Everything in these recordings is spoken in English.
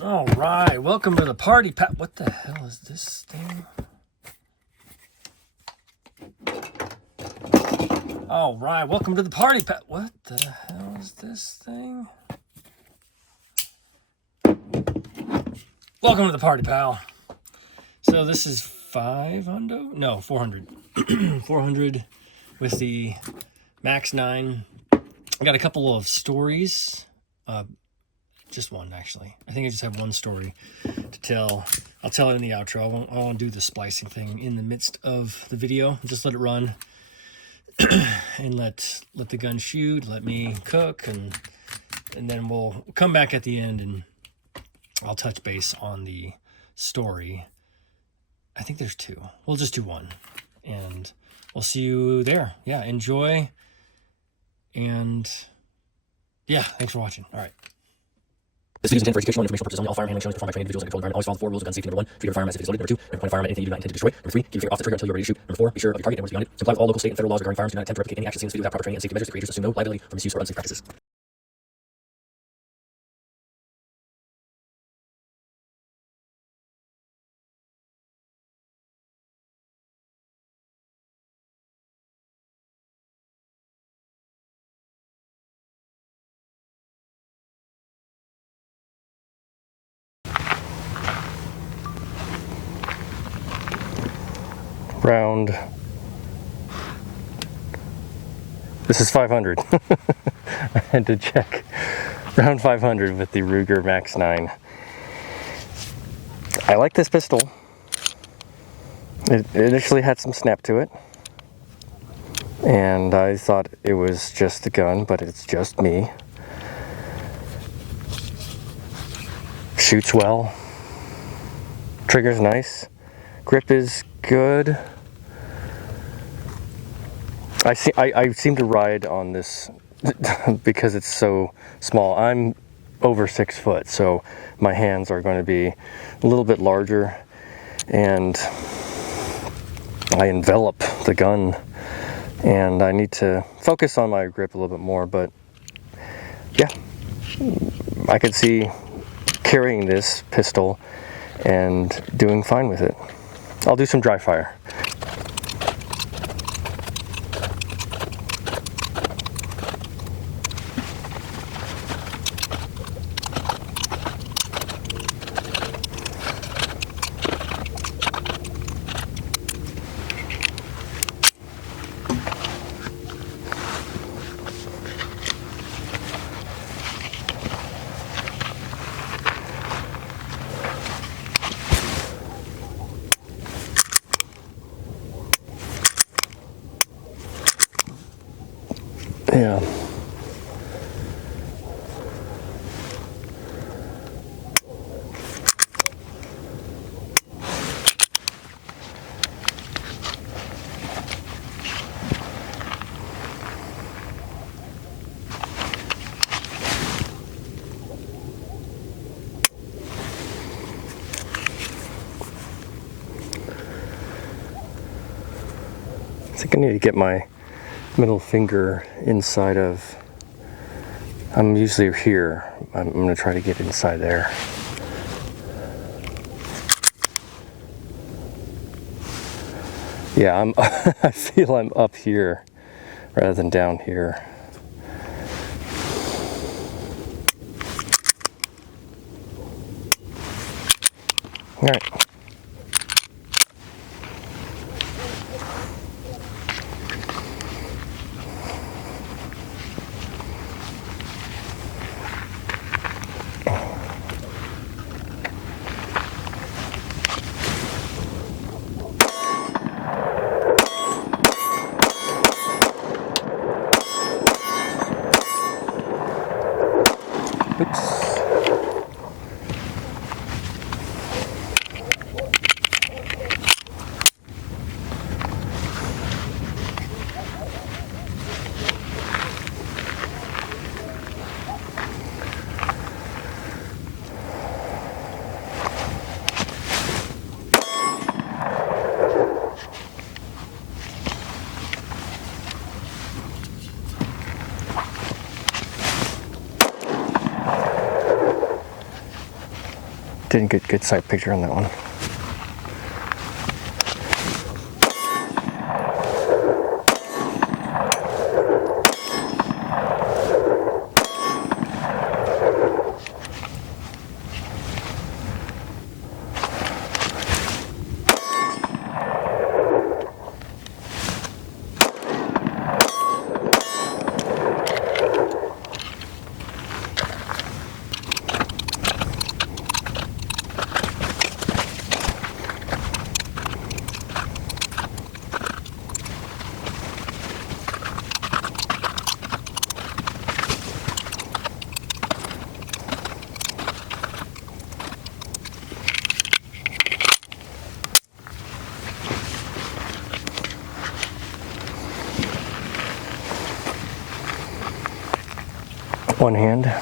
All right, welcome to the party, Pat. What the hell is this thing? All right, welcome to the party, Pat. What the hell is this thing? Welcome to the party, pal. So this is 500? No, 400. 400 with the Max-9. I got a couple of stories. Just one, actually. I think I just have one story to tell. I'll tell it in the outro. I won't do the splicing thing in the midst of the video. Just let it run and let the gun shoot, let me cook, and then we'll come back at the end and I'll touch base on the story. I think there's two. We'll just do one and we'll see you there. Yeah, enjoy. And yeah, thanks for watching. All right. This video is intended for educational and informational purposes only. All firearm handling shown is performed by trained individuals in a controlled environment. Always follow the 4 rules of gun safety. Number 1, treat your firearm as if it's loaded. Number 2, never point a firearm at anything you do not intend to destroy. Number 3, keep your finger off the trigger until you're ready to shoot. Number 4, be sure of your target and what's beyond it. Comply with all local, state, and federal laws regarding firearms. Do not attempt to replicate any actions seen in this video without proper training and safety measures. The creators assume no liability for misuse or unsafe practices. Round. This is 500. I had to check. Round 500 with the Ruger Max-9. I like this pistol. It initially had some snap to it. And I thought it was just a gun, but it's just me. Shoots well. Trigger's nice. Grip is good. I seem to ride on this because it's so small. I'm over 6 foot, so my hands are going to be a little bit larger, and I envelop the gun, and I need to focus on my grip a little bit more. But yeah, I could see carrying this pistol and doing fine with it. I'll do some dry fire. Yeah. I think I need to get my middle finger inside of, I'm usually here. I'm going to try to get inside there. Yeah, I feel I'm up here rather than down here. All right. Oops. Didn't get good sight picture on that one. One hand.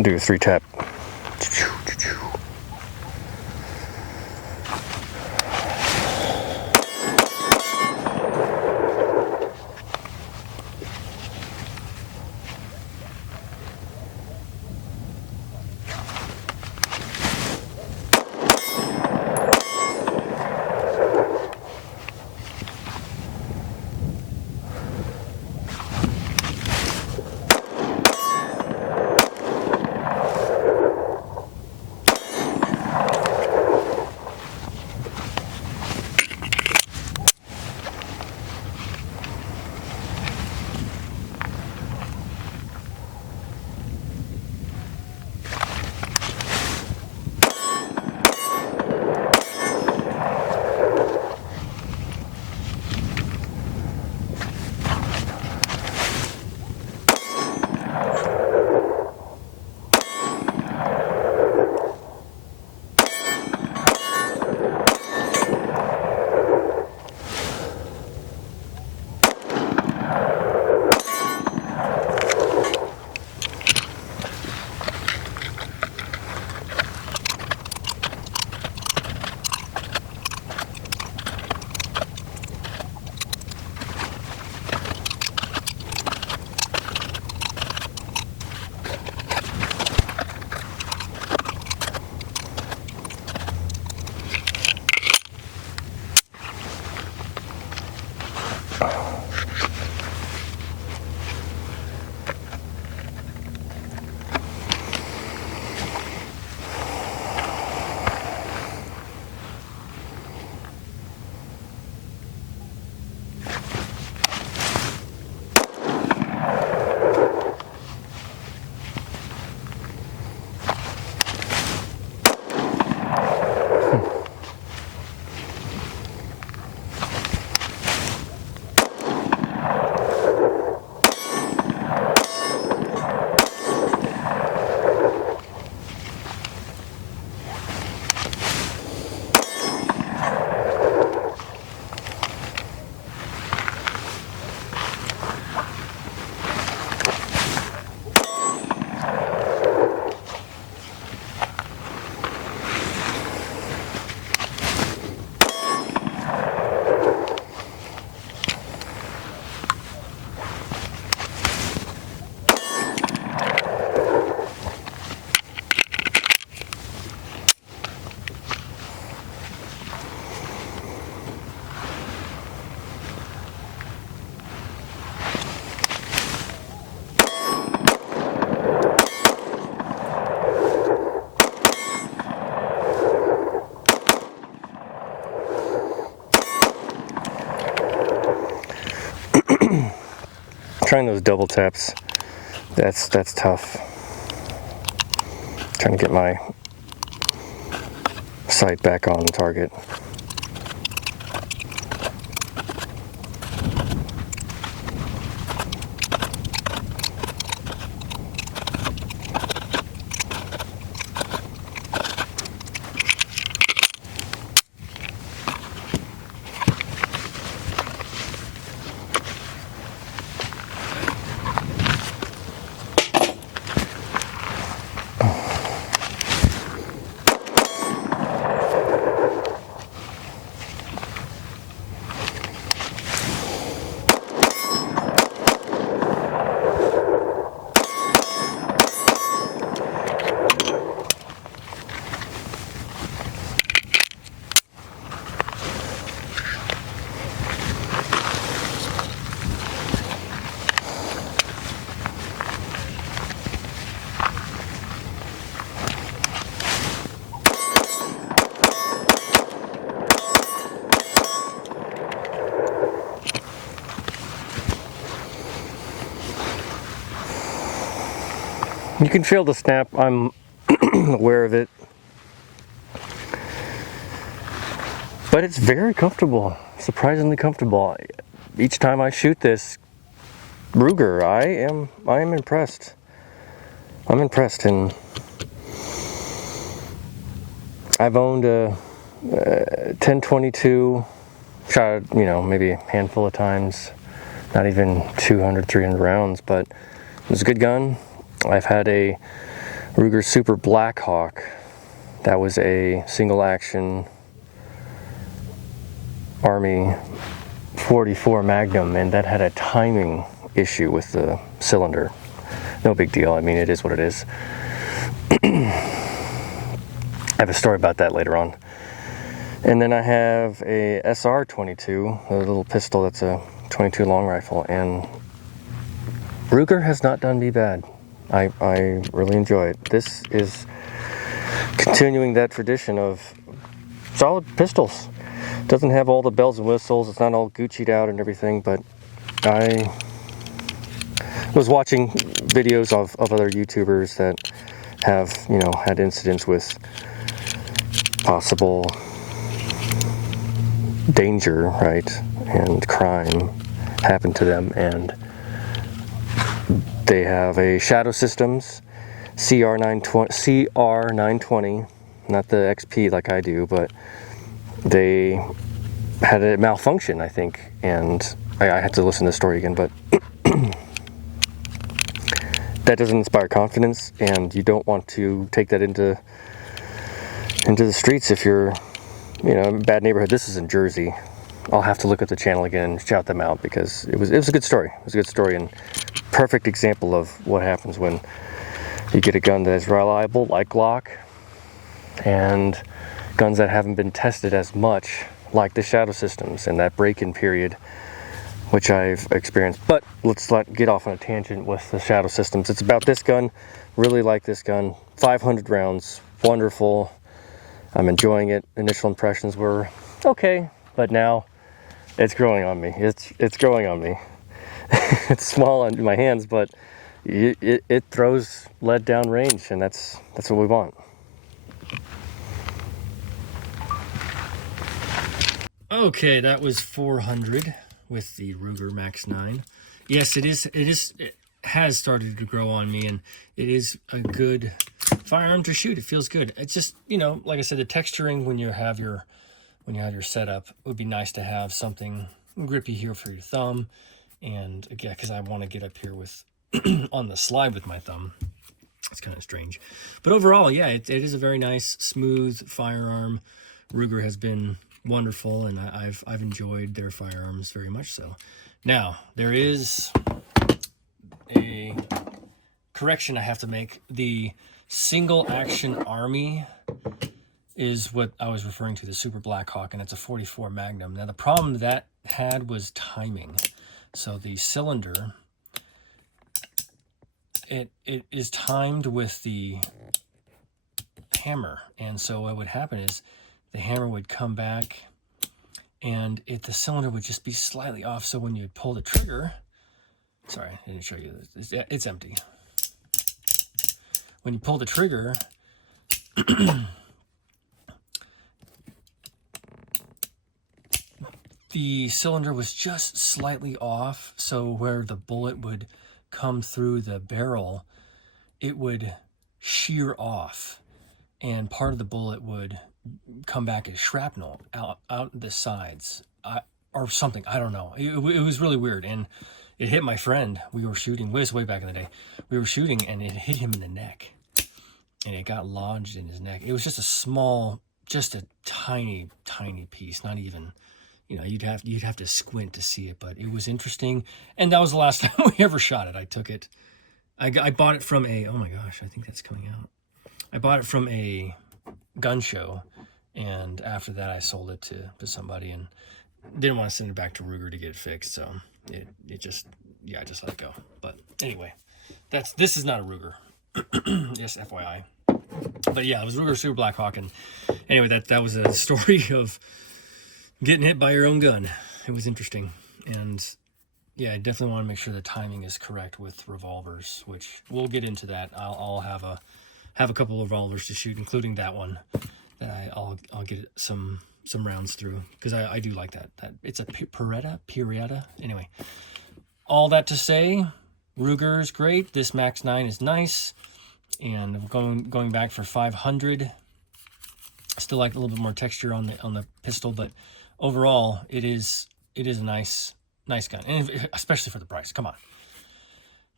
Do a 3-tap. trying those double taps. That's tough. Trying to get my sight back on target. You can feel the snap. I'm aware of it. But it's very comfortable, surprisingly comfortable. Each time I shoot this Ruger, I am impressed. I'm impressed, and I've owned a 1022, shot, you know, maybe a handful of times, not even 200, 300 rounds, but it was a good gun. I've had a Ruger Super Blackhawk. That was a single action Army 44 Magnum, and that had a timing issue with the cylinder. No big deal. I mean, it is what it is. I have a story about that later on. And then I have a SR-22, a little pistol that's a 22 long rifle, and Ruger has not done me bad. I really enjoy it. This is continuing that tradition of solid pistols. Doesn't have all the bells and whistles. It's not all Gucci'd out and everything, but I was watching videos of other YouTubers that have, you know, had incidents with possible danger, right, and crime happen to them, and they have a Shadow Systems CR920, not the XP like I do, but they had a malfunction, I think, and I had to listen to the story again, but that doesn't inspire confidence, and you don't want to take that into the streets if you're, you know, in a bad neighborhood. This is in Jersey. I'll have to look at the channel again and shout them out, because it was a good story. It was a good story, and perfect example of what happens when you get a gun that is reliable, like Glock, and guns that haven't been tested as much, like the Shadow Systems, and that break-in period, which I've experienced. But let's get off on a tangent with the Shadow Systems. It's about this gun. Really like this gun. 500 rounds, wonderful. I'm enjoying it. Initial impressions were okay, but now it's growing on me. It's growing on me. It's small in my hands, but it throws lead down range, and that's what we want. Okay, that was 400 with the Ruger Max-9. Yes, it has started to grow on me, and it is a good firearm to shoot. It feels good. It's just, you know, like I said, the texturing when you have your setup would be nice to have something grippy here for your thumb. And again, because I want to get up here with on the slide with my thumb. It's kind of strange, but overall, yeah, it is a very nice, smooth firearm. Ruger has been wonderful, and I've enjoyed their firearms very much so. Now, there is a correction I have to make. The single action Army is what I was referring to, the Super Blackhawk, and it's a 44 Magnum. Now, the problem that had was timing. So the cylinder, it is timed with the hammer, and so what would happen is the hammer would come back, and the cylinder would just be slightly off. So when you pull the trigger, Sorry, I didn't show you this. It's empty. When you pull the trigger, the cylinder was just slightly off, so where the bullet would come through the barrel, it would shear off, and part of the bullet would come back as shrapnel out the sides, or something. I don't know. It was really weird, and it hit my friend. We were shooting. This way back in the day, we were shooting, and it hit him in the neck, and it got lodged in his neck. It was just a small, just a tiny piece. Not even, you know, you'd have to squint to see it, but it was interesting. And that was the last time we ever shot it. I took it. I bought it from a. Oh my gosh, I think that's coming out. I bought it from a gun show, and after that I sold it to somebody and didn't want to send it back to Ruger to get it fixed, so it just, I just let it go. But anyway, this is not a Ruger. Just FYI. But yeah, it was Ruger Super Blackhawk, and anyway, that was a story of getting hit by your own gun. It was interesting, and yeah, I definitely want to make sure the timing is correct with revolvers, which we'll get into that. I'll have a couple of revolvers to shoot, including that one that I'll get some rounds through, because I do like that it's a Piretta. Anyway, all that to say, Ruger is great. This Max-9 is nice, and I'm going back for 500. Still like a little bit more texture on the pistol, but overall it is a nice gun, and especially for the price. Come on,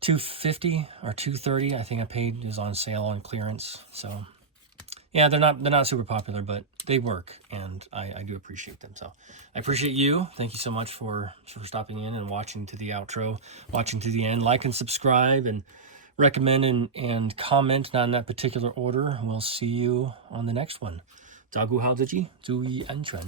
$250 or $230 I think I paid, is on sale on clearance. So yeah, they're not super popular, but they work, and I do appreciate them. So I appreciate you. Thank you so much for stopping in and watching to the outro, watching to the end. Like and subscribe, and recommend and comment, not in that particular order. We'll see you on the next one. 照顾好自己，注意安全。